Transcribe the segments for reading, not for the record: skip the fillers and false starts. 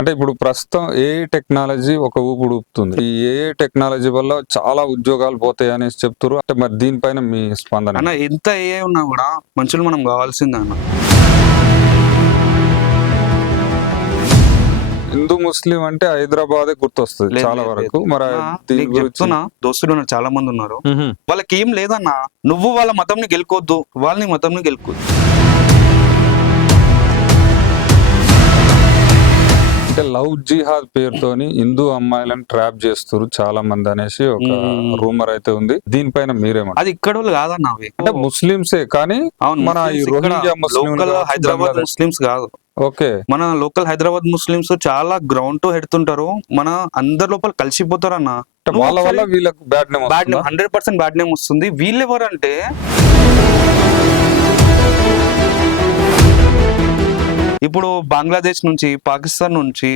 అంటే ఇప్పుడు ప్రస్తుతం ఏఐ టెక్నాలజీ ఒక ఊపుడు ఊపుతుంది. ఈ ఏఐ టెక్నాలజీ వల్ల చాలా ఉద్యోగాలు పోతాయి అనేసి చెప్తున్నారు. అంటే మరి దీనిపైన మీ స్పందన అన్న ఏంటి? ఎంత ఏ ఉన్నా కూడా మనుషులు మనం కావాల్సిందే అన్న. హిందూ ముస్లిం అంటే హైదరాబాదే గుర్తొస్తుంది లేదు, చాలా లేదు, వరకు. లేదు. మరి అన్న, దీని నీకు గురించి చెప్తున్నా, దోస్తులు ఉన్నారు, చాలా మంది ఉన్నారు. వాళ్ళకి ఏం లేదన్న, నువ్వు వాళ్ళ మతంని గెలుకోవద్దు, వాళ్ళని మతంని గెలుకోవద్దు. అంటే లవ్ జిహాద్ పేరుతోని హిందూ అమ్మాయిలను ట్రాప్ చేస్తారు చాలా మంది అనేసి ఒక రూమర్ అయితే ఉంది. దీనిపైన మీరేమంటారు? అది ఇక్కడ వాళ్ళు కాదన్న, అవి అంటే ముస్లింసే కానీ అవును, మన ఈ ముస్లిమ్స్ ఇక్కడ రోహింగ్యా ముస్లింలు లోకల్ కావచ్చు, హైదరాబాద్ బంగ్లాదేశ్. ముస్లిమ్స్ కాదు. ఓకే, మన లోకల్ హైదరాబాద్ ముస్లిమ్స్ చాలా గ్రౌండ్ టు హెడుతుంటారు. మన అందరి లోపల కలిసిపోతారు అన్న. అంటే వాళ్ళ వల్ల వీళ్ళకి bad name bad name 100% bad name వస్తుంది. వీళ్ళు ఎవరంటే ఇప్పుడు బంగ్లాదేశ్ నుంచి, పాకిస్తాన్ నుంచి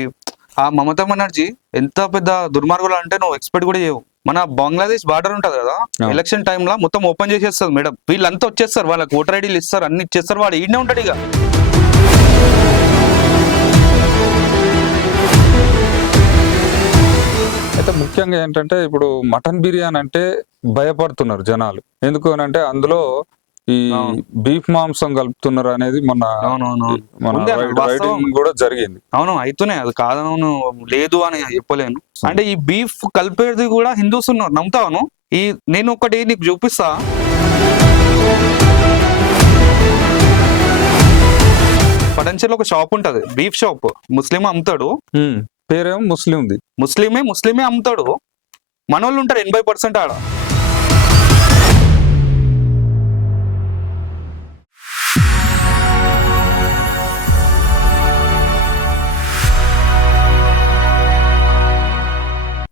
ఆ మమతా బెనర్జీ ఎంత పెద్ద దుర్మార్గులు అంటే నువ్వు ఎక్స్పెక్ట్ కూడా చేయవు. మన బంగ్లాదేశ్ బార్డర్ ఉంటది కదా, ఎలక్షన్ టైంలో మొత్తం ఓపెన్ చేసేస్తారు మేడం. వీళ్ళంతా వచ్చేస్తారు, వాళ్ళకి ఓటర్ ఐడీలు ఇస్తారు, అన్ని ఇచ్చేస్తారు. వాడు ఈడనే ఉంటాడు ఇక. అయితే ముఖ్యంగా ఏంటంటే ఇప్పుడు మటన్ బిర్యానీ అంటే భయపడుతున్నారు జనాలు. ఎందుకు అని అంటే అందులో ఈ బీఫ్ మాంసం కలుపుతున్నారు అనేది మన రైడింగ్ కూడా జరిగింది. అవును, అయితున్నాయి, అది కాదను లేదు అని చెప్పలేను. అంటే ఈ బీఫ్ కలిపేది కూడా హిందూస్ ఉన్నారు, నమ్ముతాను. నేను ఒకటి నీకు చూపిస్తా. పటంచెలో ఒక షాప్ ఉంటది, బీఫ్ షాప్. ముస్లిం అమ్ముతాడు, పేరేమో ముస్లిమే అమ్ముతాడు. మనోళ్ళు ఉంటారు 80% ఆడ.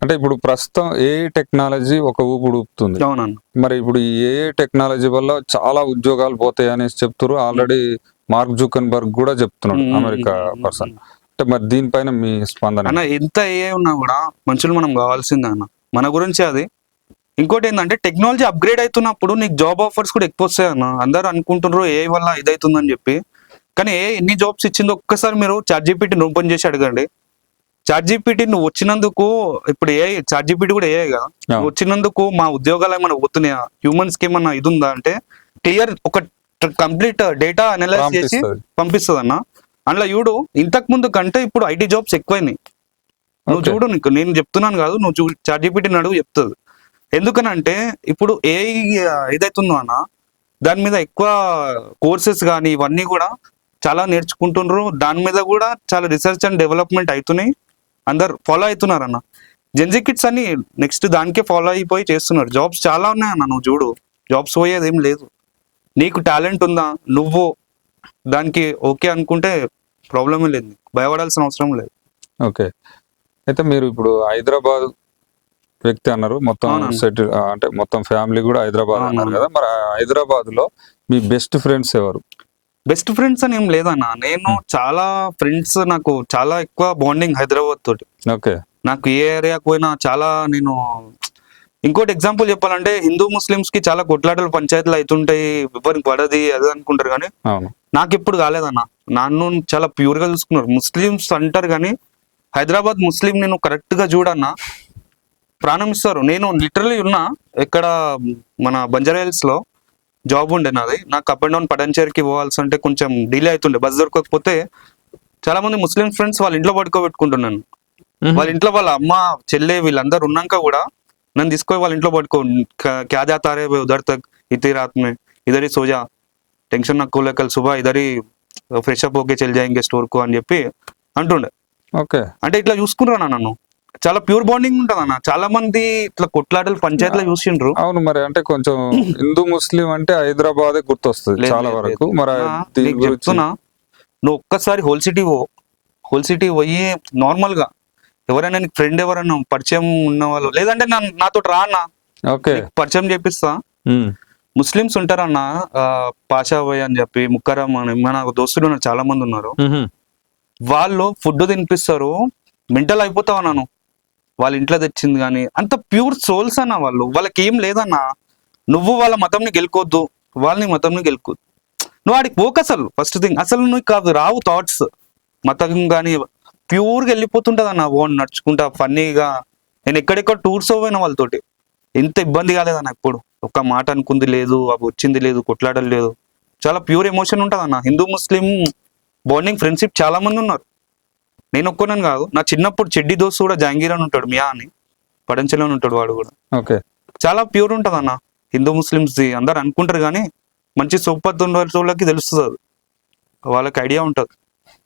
అంటే ఇప్పుడు ప్రస్తుతం ఏఐ టెక్నాలజీ ఒక ఊపుడు ఊపుతుంది. అవునన్న, మరి ఇప్పుడు ఈ ఏఐ టెక్నాలజీ వల్ల చాలా ఉద్యోగాలు పోతాయి అనేసి చెప్తున్నారు. ఆల్రెడీ మార్క్ జుకర్బర్గ్ కూడా చెప్తున్నాడు, అమెరికా పర్సన్. అంటే మరి దీనిపైన మీ స్పందన అన్న? ఎంత ఏ ఉన్నా కూడా మనుషులు మనం కావాల్సిందే అన్న, మన గురించి అది. ఇంకోటి ఏంటంటే టెక్నాలజీ అప్గ్రేడ్ అవుతున్నప్పుడు నీకు జాబ్ ఆఫర్స్ కూడా ఎక్కువ వస్తాయి అన్న. అందరూ అనుకుంటున్నారు ఏ వల్ల ఇదవుతుందని చెప్పి, కానీ ఏ ఎన్ని జాబ్స్ ఇచ్చిందో ఒక్కసారి మీరు ChatGPT ఓపెన్ చేసి అడగండి. ChatGPT నువ్వు వచ్చినందుకు, ఇప్పుడు ChatGPT కూడా ఏ కదా, వచ్చినందుకు మా ఉద్యోగాలు ఏమైనా పోతున్నాయా, హ్యూమన్స్ కి ఏమన్నా ఇది ఉందా అంటే క్లియర్ ఒక కంప్లీట్ డేటా అనలైజ్ చేసి పంపిస్తుంది అన్న. అందులో చూడు, ఇంతకు ముందు కంటే ఇప్పుడు ఐటీ జాబ్స్ ఎక్కువైనాయి. నువ్వు చూడు, నీకు నేను చెప్తున్నాను కాదు, నువ్వు ChatGPT అడుగు చెప్తుంది. ఎందుకనంటే ఇప్పుడు ఏఐ ఏదైతుందో అన్న, దాని మీద ఎక్కువ కోర్సెస్ కానీ ఇవన్నీ కూడా చాలా నేర్చుకుంటున్నారు. దాని మీద కూడా చాలా రీసెర్చ్ అండ్ డెవలప్మెంట్ అవుతున్నాయి. అందరు ఫాలో అవుతున్నారు అన్న. జెన్జీ కిడ్స్ అని నెక్స్ట్ దానికే ఫాలో అయిపోయి చేస్తున్నారు. జాబ్స్ చాలా ఉన్నాయన్న, నువ్వు చూడు, జాబ్స్ పోయేది ఏం లేదు. నీకు టాలెంట్ ఉందా, నువ్వు దానికి ఓకే అనుకుంటే ప్రాబ్లమే లేదు, భయపడాల్సిన అవసరం లేదు. ఓకే, అయితే మీరు ఇప్పుడు హైదరాబాద్ వ్యక్తి అన్నారు, మొత్తం సెటిల్ అంటే మొత్తం ఫ్యామిలీ కూడా హైదరాబాద్ అన్నారు కదా. మరి హైదరాబాద్ లో మీ బెస్ట్ ఫ్రెండ్స్ ఎవరు? బెస్ట్ ఫ్రెండ్స్ అని ఏం లేదన్న. నేను చాలా ఫ్రెండ్స్, నాకు చాలా ఎక్కువ బాండింగ్ హైదరాబాద్ తోటి. ఓకే, నాకు ఏ ఏరియాకు పోయినా చాలా నేను. ఇంకోటి ఎగ్జాంపుల్ చెప్పాలంటే, హిందూ ముస్లిమ్స్ కి చాలా కొట్లాటలు పంచాయతీలు అవుతుంటాయి, ఎవరికి పడది అది అనుకుంటారు, కానీ నాకు ఎప్పుడు కాలేదన్న. నన్ను చాలా ప్యూర్ గా చూసుకున్నారు. ముస్లిమ్స్ అంటారు కానీ హైదరాబాద్ ముస్లిం నేను కరెక్ట్ గా చూడన్నా, ప్రాణం ఇస్తారు. నేను లిటరలీ ఉన్నా ఇక్కడ మన బంజారా హిల్స్ లో జాబ్ ఉండే నాది. నాకు అప్ అండ్ డౌన్ పటంచేరికి పోవాల్సి అంటే కొంచెం డిలే అవుతుండే, బస్ దొరకకపోతే చాలా మంది ముస్లిం ఫ్రెండ్స్ వాళ్ళ ఇంట్లో పడుకోబెట్టుకుంటున్నాను. వాళ్ళ ఇంట్లో వాళ్ళ అమ్మ చెల్లె వీళ్ళందరూ ఉన్నాక కూడా నన్ను తీసుకొని వాళ్ళ ఇంట్లో పడుకో, క్యా జాతా రే ఉధర్ తక్ ఇతీ రాత్ మే, ఇదరి సోజా, టెన్షన్ నాకు కల్ సుబా ఇదరి ఫ్రెష్ అప్ ఓకే చెల్ జాయింగే స్టోర్ కు అని చెప్పి అంటుండే. ఓకే, అంటే ఇట్లా చూసుకున్నారా నన్ను, చాలా ప్యూర్ బాండింగ్ ఉంటుంది అన్న. చాలా మంది ఇట్లా కొట్లాటలు పంచాయతీలో చూసిండ్రు. అవును, మరి అంటే కొంచెం హిందూ ముస్లిం అంటే హైదరాబాదే గుర్తొస్తుంది చాలా వరకు. మరి చెప్తున్నా, నువ్వు ఒక్కసారి హోల్ సిటీ పోయి నార్మల్ గా ఎవరైనా నీకు ఫ్రెండ్ ఎవరైనా పరిచయం ఉన్న వాళ్ళు, లేదంటే నాతో రా అన్న, పరిచయం చేపిస్తా. ముస్లిమ్స్ ఉంటారన్న, పాషా భాయ్ అని చెప్పి, ముక్కరం అని, మన దోస్తులు చాలా మంది ఉన్నారు. వాళ్ళు ఫుడ్ తినిపిస్తారు, మెంటల్ అయిపోతావు అన్నాను. వాళ్ళ ఇంట్లో తెచ్చింది కానీ అంత ప్యూర్ సోల్స్ అన్న వాళ్ళు. వాళ్ళకి ఏం లేదన్నా, నువ్వు వాళ్ళ మతంని గెలుకోవద్దు, వాళ్ళని మతంని గెలుకోవద్దు. నువ్వు ఆడికి పోక అసలు ఫస్ట్ థింగ్, అసలు నువ్వు కాదు రావు థాట్స్, మతం కానీ ప్యూర్గా వెళ్ళిపోతుంటది అన్న ఓన్ నడుచుకుంటా ఫన్నీగా. నేను ఎక్కడెక్కడ టూర్స్ పోయినా వాళ్ళతోటి ఎంత ఇబ్బంది కాలేదన్న ఎప్పుడు. ఒక్క మాట అనుకుంది లేదు, అవి వచ్చింది లేదు, కొట్లాడలు లేదు. చాలా ప్యూర్ ఎమోషన్ ఉంటుంది అన్న. హిందూ ముస్లిం బాండింగ్ ఫ్రెండ్షిప్ చాలా మంది ఉన్నారు. నేను ఒక్కనని కాదు, నా చిన్నప్పుడు చెడ్డి దోస్తు కూడా జహాంగీర్ అని ఉంటాడు, మియా అని పడంచెలోనే ఉంటాడు వాడు కూడా. ఓకే. చాలా ప్యూర్ ఉంటుంది అన్న హిందూ ముస్లిమ్స్. అందరు అనుకుంటారు కానీ మంచి సోపత్ ఉన్న వాళ్ళకి తెలుస్తుంది, అది వాళ్ళకి ఐడియా ఉంటుంది.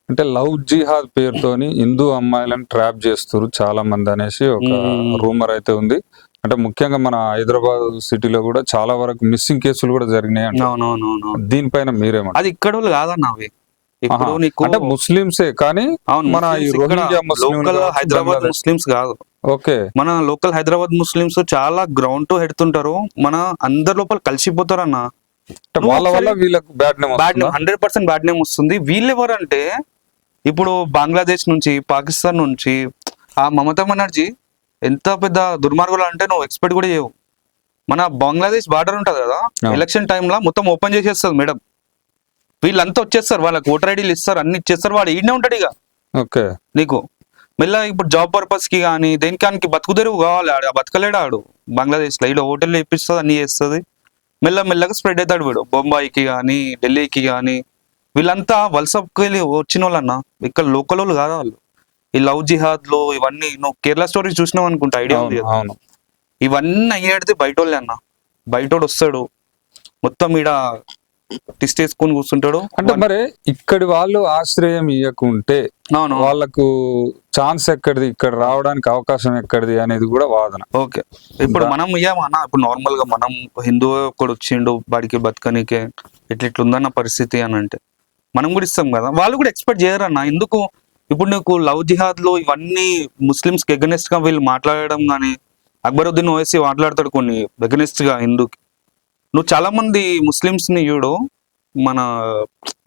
అంటే లవ్ జిహాద్ పేరుతోని హిందూ అమ్మాయిలను ట్రాప్ చేస్తారు చాలా మంది అనేసి ఒక రూమర్ అయితే ఉంది. అంటే ముఖ్యంగా మన హైదరాబాద్ సిటీలో కూడా చాలా వరకు మిస్సింగ్ కేసులు కూడా జరిగినాయి అంటే అవునవునవును. దీనిపైన మీరేమంటారు? అది ఇక్కడ వాళ్ళు కాదన్న అవి. ఇప్పుడు నీకు అంటే ముస్లింసే కానీ అవును, మన ఈ రోహింగ్యా ముస్లిం లోకల్ హైదరాబాద్ ముస్లిమ్స్ కాదు. ఓకే. మన లోకల్ హైదరాబాద్ ముస్లిమ్స్ చాలా గ్రౌండ్ టు హెడుతుంటారు, మన అందరి లోపల కలిసిపోతారు అన్న. వాళ్ళ వల్ల వీళ్ళకి బ్యాడ్ నేమ్ 100% బ్యాడ్ నేమ్ వస్తుంది. వీళ్ళు ఎవరంటే ఇప్పుడు బంగ్లాదేశ్ నుంచి, పాకిస్తాన్ నుంచి ఆ మమతా బెనర్జీ ఎంత పెద్ద దుర్మార్గులు అంటే నువ్వు ఎక్స్పెక్ట్ కూడా చేయవు. మన బంగ్లాదేశ్ బార్డర్ ఉంటది కదా, ఎలక్షన్ టైంలో మొత్తం ఓపెన్ చేసేస్తుంది మేడం. వీళ్ళంతా వచ్చేస్తారు, వాళ్ళకి ఓటర్ ఐడీలు ఇస్తారు, అన్ని ఇచ్చేస్తారు, వాడు ఈడనే ఉంటాడు ఇక. ఓకే. నీకు మెల్ల ఇప్పుడు జాబ్ పర్పస్ కి కానీ దేనికానికి బతుకు తెరువు కావాలి, ఆడు బతకలేడు ఆడు బంగ్లాదేశ్ లో. ఈడ హోటల్లో ఇప్పిస్తుంది, అన్ని చేస్తుంది, మెల్లగా స్ప్రెడ్ అవుతాడు వీడు బొంబాయికి కానీ ఢిల్లీకి కానీ. వీళ్ళంతా వలసకి వెళ్ళి వచ్చిన వాళ్ళన్న, ఇక్కడ లోకల్ వాళ్ళు కాదు వాళ్ళు. ఈ లవ్ జిహాద్ లో ఇవన్నీ నువ్వు కేరళ స్టోరీస్ చూసినావు అనుకుంటా, ఐడియా ఉంది కదా. అవును. ఇవన్నీ అయ్యేది బయట వాళ్ళే అన్న. బయటోడు వస్తాడు మొత్తం ఈడ టిస్ట్ వేసుకొని కూర్చుంటాడు. అంటే మరి ఇక్కడి వాళ్ళు ఆశ్రయం ఇవ్వకుంటే వాళ్ళకు ఛాన్స్ ఎక్కడిది, ఇక్కడ రావడానికి అవకాశం ఎక్కడిది అనేది కూడా వాదన. ఓకే. ఇప్పుడు మనం ఇయ్యామన్నా, ఇప్పుడు నార్మల్ గా మనం హిందూ ఒకడు వచ్చిండు బాడికి బతకనికే ఇట్లుందన్న పరిస్థితి అని అంటే మనం కూడా ఇస్తాం కదా. వాళ్ళు కూడా ఎక్స్పెక్ట్ చేయరన్న. ఎందుకు ఇప్పుడు నీకు లవ్ జిహాద్ లో ఇవన్నీ ముస్లిమ్స్ కి ఎగనెస్ట్ గా వీళ్ళు మాట్లాడడం కానీ, అక్బరుద్దీన్ ఓవైసీ మాట్లాడతాడు కొన్ని ఎగనెస్ట్ గా హిందూకి. నువ్వు చాలా మంది ముస్లిమ్స్ ని చూడు, మన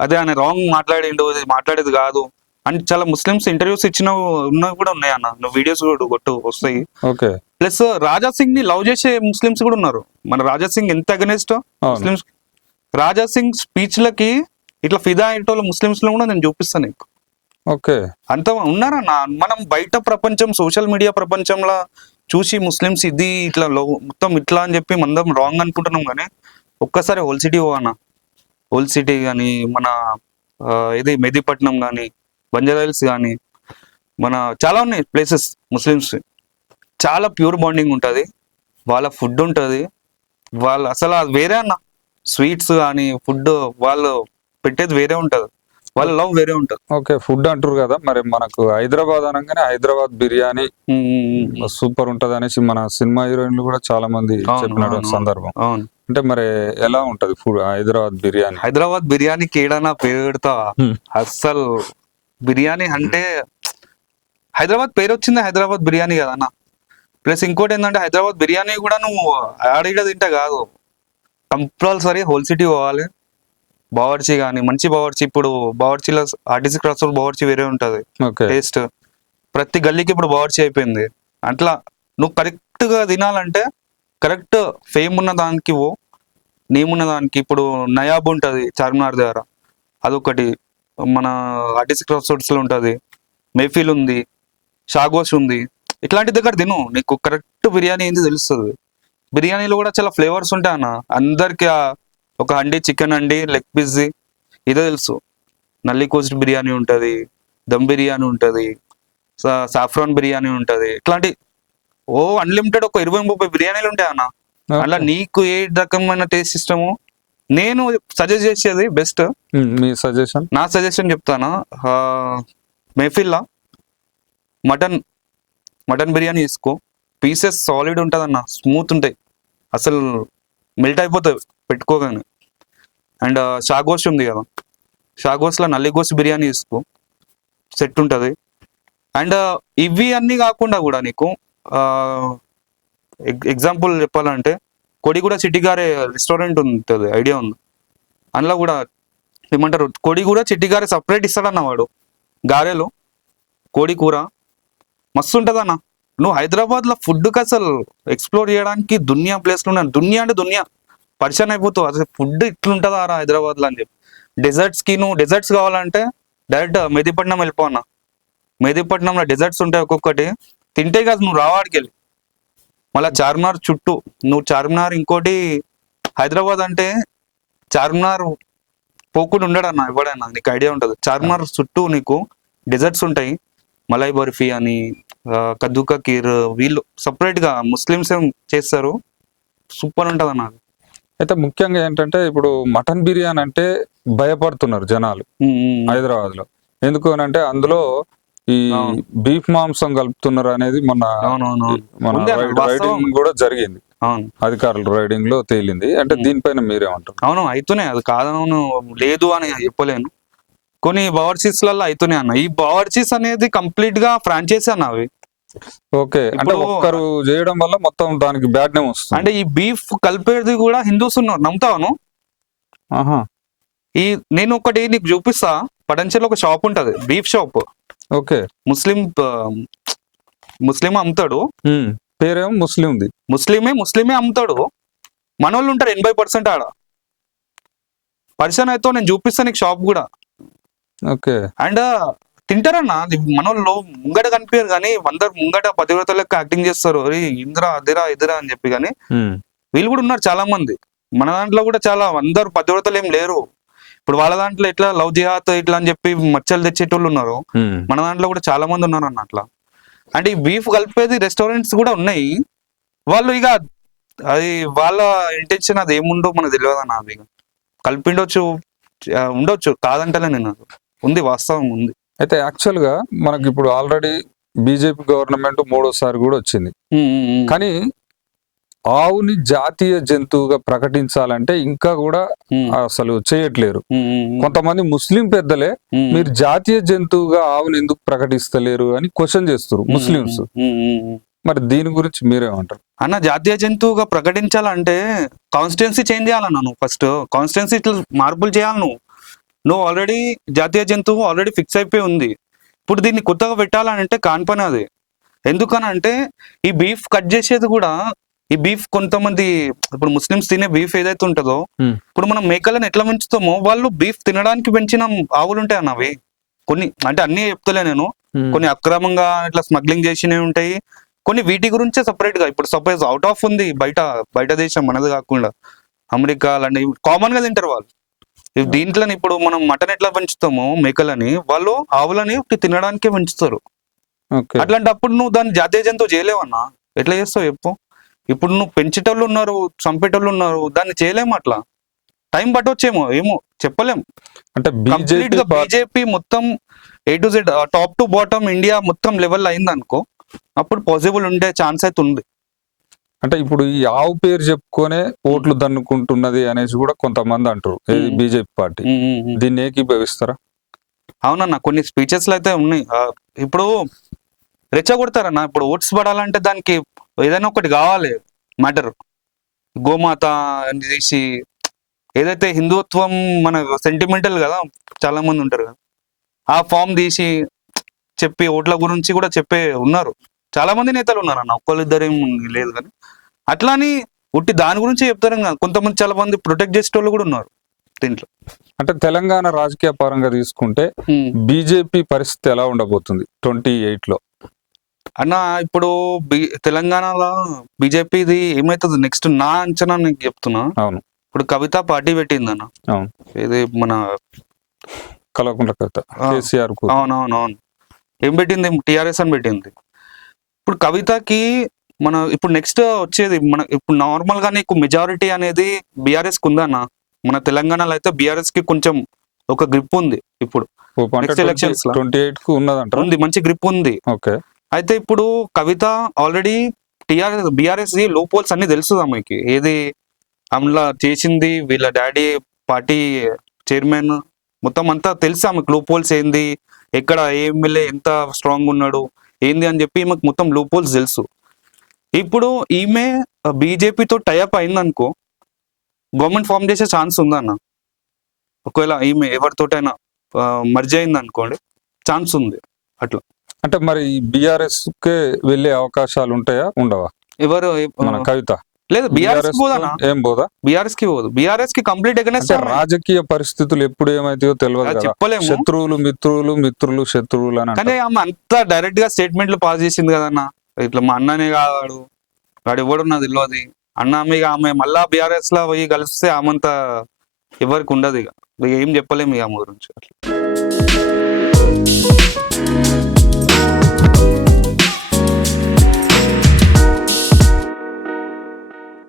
అదే ఆయన రాంగ్ మాట్లాడిండు, మాట్లాడేది కాదు అని చాలా ముస్లిమ్స్ ఇంటర్వ్యూస్ ఇచ్చిన ఉన్నవి కూడా ఉన్నాయి అన్న. నువ్వు వీడియోస్ కూడా కొట్టు వస్తాయి. ఓకే. ప్లస్ రాజా సింగ్ ని లవ్ చేసే ముస్లిమ్స్ కూడా ఉన్నారు. మన రాజా సింగ్ ఎంత against Muslims. Raja Singh speech లకి ఇట్లా ఫిదా అయ్యేటోళ్ళ ముస్లిమ్స్ లో కూడా నేను చూపిస్తాను నీకు. ఓకే. అంత ఉన్నారన్న. మనం బయట ప్రపంచం, సోషల్ మీడియా ప్రపంచంలో చూసి ముస్లిమ్స్ ఇది ఇట్లా మొత్తం ఇట్లా అని చెప్పి మనం రాంగ్ అనుకుంటున్నాం. కానీ ఒక్కసారి హోల్ సిటీ పోవన్న, హోల్ సిటీ కానీ మన ఇది మెహదీపట్నం కానీ బంజారాహిల్స్ కానీ మన చాలా ఉన్నాయి ప్లేసెస్ ముస్లిమ్స్. చాలా ప్యూర్ బాండింగ్ ఉంటుంది, వాళ్ళ ఫుడ్ ఉంటుంది, వాళ్ళు అసలు అది వేరే అన్న. స్వీట్స్ కానీ ఫుడ్ వాళ్ళు పెట్టేది వేరే ఉంటుంది, వాళ్ళ లవ్ వేరే ఉంటుంది. ఓకే. ఫుడ్ అంటారు కదా, మరి మనకు హైదరాబాద్ అనగానే హైదరాబాద్ బిర్యానీ సూపర్ ఉంటది అనేసి మన సినిమా హీరోయిన్లు కూడా చాలా మంది చెప్పిన సందర్భం. అంటే మరి ఎలా ఉంటది ఫుడ్ హైదరాబాద్ బిర్యానీ? హైదరాబాద్ బిర్యానీకి ఏడన్నా పేరు పెడతా అస్సలు. బిర్యానీ అంటే హైదరాబాద్ పేరు వచ్చింది హైదరాబాద్ బిర్యానీ కదన్నా. ప్లస్ ఇంకోటి ఏంటంటే హైదరాబాద్ బిర్యానీ కూడా నువ్వు ఆడిడ తింటే కాదు, కంపల్సరీ హోల్ సిటీ పోవాలి. బావర్చి కానీ మంచి బావర్చి, ఇప్పుడు బావర్చిలో ఆర్టీసీ క్రాస్ రోడ్ బావర్చి వేరే ఉంటది టేస్ట్. ప్రతి గల్లీకి ఇప్పుడు బావర్చి అయిపోయింది. అట్లా నువ్వు కరెక్ట్ గా తినాలంటే కరెక్ట్ ఫేమ్ ఉన్న దానికి నేమ్ ఉన్న దానికి. ఇప్పుడు నయాబ్ ఉంటది చార్మినార్ దగ్గర, అదొకటి. మన ఆర్టీసీ క్రాస్ రోడ్స్ లో ఉంటది, మెహఫిల్ ఉంది, షాగోస్ ఉంది. ఇట్లాంటి దగ్గర తిను, నీకు కరెక్ట్ బిర్యానీ ఏంది తెలుస్తుంది. బిర్యానీలో కూడా చాలా ఫ్లేవర్స్ ఉంటాయి అన్న. అందరికి ఒక handi chicken handi, leg piece ఇదే తెలుసు. నల్లి కోస్ట్ బిర్యానీ ఉంటుంది, దమ్ బిర్యానీ ఉంటుంది, సాఫ్రాన్ బిర్యానీ ఉంటుంది. ఇట్లాంటి అన్లిమిటెడ్ ఒక 20-30 బిర్యానీలు ఉంటాయి అన్న. అలా నీకు ఏ రకమైన టేస్ట్ ఇష్టమో నేను సజెస్ట్ చేసేది బెస్ట్. మీ సజెషన్? నా సజెషన్ చెప్తాను. మెహఫిల్లా మటన్ బిర్యానీ తీసుకో. పీసెస్ సాలిడ్ ఉంటుంది అన్న, స్మూత్ ఉంటాయి, అసలు మెల్ట్ అయిపోతాయి పెట్టుకోగానే. అండ్ షాగోస్ ఉంది కదా, షాగోస్లో నల్లిగోస్ బిర్యానీ తీసుకో, సెట్ ఉంటుంది. అండ్ ఇవి అన్నీ కాకుండా కూడా నీకు ఎగ్జాంపుల్ చెప్పాలంటే కొడిగూడ చిట్టిగారే రెస్టారెంట్ ఉంటుంది, ఐడియా ఉంది. అందులో కూడా ఏమంటారు, కొడిగూడ చిట్టిగారే సపరేట్ ఇస్తాడన్న వాడు. గారెలు, కోడి కూర మస్తు ఉంటుంది అన్న. నువ్వు హైదరాబాద్లో ఫుడ్కి అసలు ఎక్స్ప్లోర్ చేయడానికి దునియా ప్లేస్లు ఉన్నాయి. దునియా అంటే దునియా పరిచయం అయిపోతావు, అసలు ఫుడ్ ఇట్లుంటుందా రా హైదరాబాద్లో అని చెప్పి. డెజర్ట్స్కి నువ్వు డెజర్ట్స్ కావాలంటే డైరెక్ట్ మెహదీపట్నం వెళ్ళిపో అన్న. మెహదీపట్నంలో డెజర్ట్స్ ఉంటాయి ఒక్కొక్కటి, తింటే కాదు నువ్వు రావాడికి వెళ్ళి. మళ్ళీ చార్మినార్ చుట్టూ నువ్వు చార్మినార్, ఇంకోటి హైదరాబాద్ అంటే చార్మినార్ పోకుండా ఉండడన్నా ఎవడన్నా, నీకు ఐడియా ఉంటుంది. చార్మినార్ చుట్టూ నీకు డెజర్ట్స్ ఉంటాయి, మలై బర్ఫీ అని, కద్దుకా కీర్, వీళ్ళు సపరేట్ గా ముస్లిమ్స్ ఏం చేస్తారు, సూపర్ ఉంటుంది అన్న. అయితే ముఖ్యంగా ఏంటంటే ఇప్పుడు మటన్ బిర్యానీ అంటే భయపడుతున్నారు జనాలు హైదరాబాద్ లో. ఎందుకు అని అంటే అందులో ఈ అవును. బీఫ్ మాంసం కలుపుతున్నారు అనేది మన ఉంది అన్న, వాస్తవం. రైడింగ్ కూడా జరిగింది, అవును అధికారుల రైడింగ్ లో తేలింది. అంటే దీనిపైన మీరేమంటారు? అవును అయితేనే, అది కాదను లేదు అని చెప్పలేను. కొన్ని బావర్చీస్లలో అయితేనే అన్న. ఈ బావర్చీస్ అనేది కంప్లీట్ గా ఫ్రాంచైజీ అన్న అవి. ఓకే, అంటే ఇప్పుడు ఒక్కరు చేయడం వల్ల మొత్తం దానికి బ్యాడ్ నేమ్ వస్తుంది. అంటే ఈ బీఫ్ కలిపేది కూడా హిందూస్ ఉన్నారు, నమ్ముతావాను? ఆహా, నేను ఒకటి నీకు చూపిస్తా, పటంచెలో ఒక షాప్ ఉంటది, బీఫ్ షాప్. ఓకే. ముస్లిం అమ్ముతాడు, పేరేమో ముస్లింది. ముస్లిమే అమ్ముతాడు. మనోళ్ళు ఉంటారు 80% ఆడ. పర్సన్ అయితే నేను చూపిస్తాను నీకు షాప్ కూడా. ఓకే. అండ్ తింటారన్న, అది మనోళ్ళు ముంగట కనిపించారు కానీ అందరు ముంగట పతివ్రత లెక్క యాక్టింగ్ చేస్తారు, అరే ఇందిరా అదిరా ఇదిరా అని చెప్పి. కానీ వీళ్ళు కూడా ఉన్నారు చాలా మంది. మన దాంట్లో కూడా చాలా, అందరు పతివ్రతలు ఏం లేరు. ఇప్పుడు వాళ్ళ దాంట్లో ఎట్లా లవ్ జిహాద్ ఇట్లా అని చెప్పి మచ్చలు తెచ్చేటోళ్ళు ఉన్నారు, మన దాంట్లో కూడా చాలా మంది ఉన్నారు అన్న అట్లా. అంటే ఈ బీఫ్ కలిపేది రెస్టారెంట్స్ కూడా ఉన్నాయి. వాళ్ళు ఇక అది వాళ్ళ ఇంటెన్షన్, అది ఏముండో మనకు తెలియదు అన్న. అది కలిపిండొచ్చు, ఉండొచ్చు, కాదంటలే నేను, ఉంది, వాస్తవం ఉంది. అయితే యాక్చువల్ గా మనకి ఇప్పుడు ఆల్రెడీ బీజేపీ గవర్నమెంట్ 3వ సారి కూడా వచ్చింది. కానీ ఆవుని జాతీయ జంతువుగా ప్రకటించాలంటే ఇంకా కూడా అసలు చేయట్లేరు. కొంతమంది ముస్లిం పెద్దలే మీరు జాతీయ జంతువుగా ఆవుని ఎందుకు ప్రకటిస్తలేరు అని క్వశ్చన్ చేస్తారు ముస్లింస్. మరి దీని గురించి మీరేమంటారు అన్న? జాతీయ జంతువుగా ప్రకటించాలంటే కాన్స్టిట్యున్సీ చేంజ్ చేయాలన్నా. నువ్వు ఫస్ట్ కాన్స్టిట్యున్సీ ఇట్లా మార్పులు చేయాలి. నువ్వు ఆల్రెడీ జాతీయ జంతువు ఆల్రెడీ ఫిక్స్ అయిపోయి ఉంది. ఇప్పుడు దీన్ని కొత్తగా పెట్టాలంటే కాని పని అది. ఎందుకనంటే ఈ బీఫ్ కట్ చేసేది కూడా, ఈ బీఫ్ కొంతమంది ఇప్పుడు ముస్లిమ్స్ తినే బీఫ్ ఏదైతే ఉంటుందో, ఇప్పుడు మనం మేకలను ఎట్లా పెంచుతామో వాళ్ళు బీఫ్ తినడానికి పెంచిన ఆవులు ఉంటాయి అన్న. అవి కొన్ని, అంటే అన్ని చెప్తలే నేను, కొన్ని అక్రమంగా ఇట్లా స్మగ్లింగ్ చేసినవి ఉంటాయి, కొన్ని వీటి గురించే సపరేట్ గా. ఇప్పుడు సపోజ్ అవుట్ ఆఫ్ ఉంది, బయట దేశం, మనది కాకుండా అమెరికా లాంటి కామన్ గా తింటారు వాళ్ళు. దీంట్లో ఇప్పుడు మనం మటన్ ఎట్లా పెంచుతామో మేకలని, వాళ్ళు ఆవులని తినడానికే పెంచుతారు. అట్లాంటప్పుడు నువ్వు దాన్ని జాతీయ జంతువు చేయలేవన్నా. ఎట్లా చేస్తావు చెప్పు? ఇప్పుడు నువ్వు పెంచేటోళ్ళు ఉన్నారు, చంపేటోళ్ళు ఉన్నారు, దాన్ని చేయలేము. అట్లా టైం పట్టొచ్చేమో, ఏమో చెప్పలేం. అంటే కంప్లీట్ గా బీజేపీ మొత్తం A to Z, top to bottom India మొత్తం లెవెల్ అయింది అనుకో, అప్పుడు పాసిబుల్ ఉండే ఛాన్స్ అయితే ఉంది. అంటే ఇప్పుడు ఈ ఆవు పేరు చెప్పుకొనే ఓట్లు దన్నుకుంటున్నది అనేసి కూడా కొంతమంది అంటారు బీజేపీ పార్టీ. దీన్ని ఏకీభవిస్తారా? అవునన్నా, కొన్ని స్పీచెస్ అయితే ఉన్నాయి. ఇప్పుడు రెచ్చగొడతారన్న. ఇప్పుడు ఓట్స్ పడాలంటే దానికి ఏదైనా ఒకటి కావాలి మ్యాటర్. గోమాత అని తీసి, ఏదైతే హిందుత్వం మన సెంటిమెంటల్ కదా, చాలా మంది ఉంటారు కదా, ఆ ఫామ్ తీసి చెప్పి ఓట్ల గురించి కూడా చెప్పే ఉన్నారు. చాలా మంది నేతలు ఉన్నారు అన్న, ఒక్కళ్ళిద్దరేం లేదు. కానీ అట్లా అని ఉట్టి దాని గురించి చెప్తారు కదా. కొంతమంది చాలా మంది ప్రొటెక్ట్ చేసేటోళ్ళు కూడా ఉన్నారు దీంట్లో. అంటే తెలంగాణ రాజకీయ పరంగా తీసుకుంటే బీజేపీ పరిస్థితి ఎలా ఉండబోతుంది 28లో అన్న? ఇప్పుడు తెలంగాణలో బీజేపీది ఏమైతుంది నెక్స్ట్ నా అంచనా నీకు చెప్తున్నా. అవును, ఇప్పుడు కవిత పార్టీ పెట్టింది అన్న. అవును, ఇది మన కల్వకుంట్ల కవిత, కేసీఆర్. అవునవునవును. ఏం పెట్టింది? టిఆర్ఎస్ అని పెట్టింది. ఇప్పుడు కవితకి మన ఇప్పుడు నెక్స్ట్ వచ్చేది, మన ఇప్పుడు నార్మల్ గా నీకు మెజారిటీ అనేది బీఆర్ఎస్ కి ఉందన్న. మన తెలంగాణలో అయితే బీఆర్ఎస్ కి కొంచెం ఒక గ్రిప్ ఉంది. ఇప్పుడు నెక్స్ట్ ఎలక్షన్స్ 28కు ఉన్నదంట, ఉంది, మంచి గ్రిప్ ఉంది. ఓకే. అయితే ఇప్పుడు కవిత ఆల్రెడీ బీఆర్ఎస్ లో పోల్స్ అన్ని తెలుసు ఆమెకి, ఏది ఆమెలా చేసింది, వీళ్ళ డాడీ పార్టీ చైర్మన్, మొత్తం అంతా తెలుసు ఆమెకు. లో పోల్స్ ఏంది, ఎక్కడ ఏ ఎమ్మెల్యే ఎంత స్ట్రాంగ్ ఉన్నాడు ఏంది అని చెప్పి ఈమెకు మొత్తం లో పోల్స్ తెలుసు. ఇప్పుడు ఈమె బీజేపీతో టైఅప్ అయిందనుకో, గవర్నమెంట్ ఫామ్ చేసే ఛాన్స్ ఉందన్న. ఒకవేళ ఈమె ఎవరితోటైనా మర్జ్ అయింది అనుకోండి, ఛాన్స్ ఉంది అట్లా. అంటే మరి బీఆర్ఎస్ కే వెళ్ళే అవకాశాలు ఉంటాయా, ఉండవా? ఎవరు? మన కవిత లేదు బీఆర్ఎస్ BRS పోదన్నా, ఏం పోదా? బీఆర్ఎస్ కి పోదు, బీఆర్ఎస్ కి కంప్లీట్ ఎగనెస్ట్ అంటే రాజకీయ పరిస్థితులు ఎప్పుడు ఏమైతాయో తెలియదు కదా. చెప్పలేము. శత్రువులు మిత్రులు, మిత్రులు శత్రువులు అని కానీ అంటారు. ఆమె అంతా డైరెక్ట్ గా స్టేట్మెంట్లు పాస్ చేసింది కదన్న, ఇట్లా మా అన్ననే కాదు వాడు ఎవడు నాకు తెలియదు అన్న. ఆమె మళ్ళా బీఆర్ఎస్ లా పోయి కలిస్తే ఆమంతా ఎవరికి ఉండదు, ఇక ఏం చెప్పలేము ఇక ఆమె గురించి.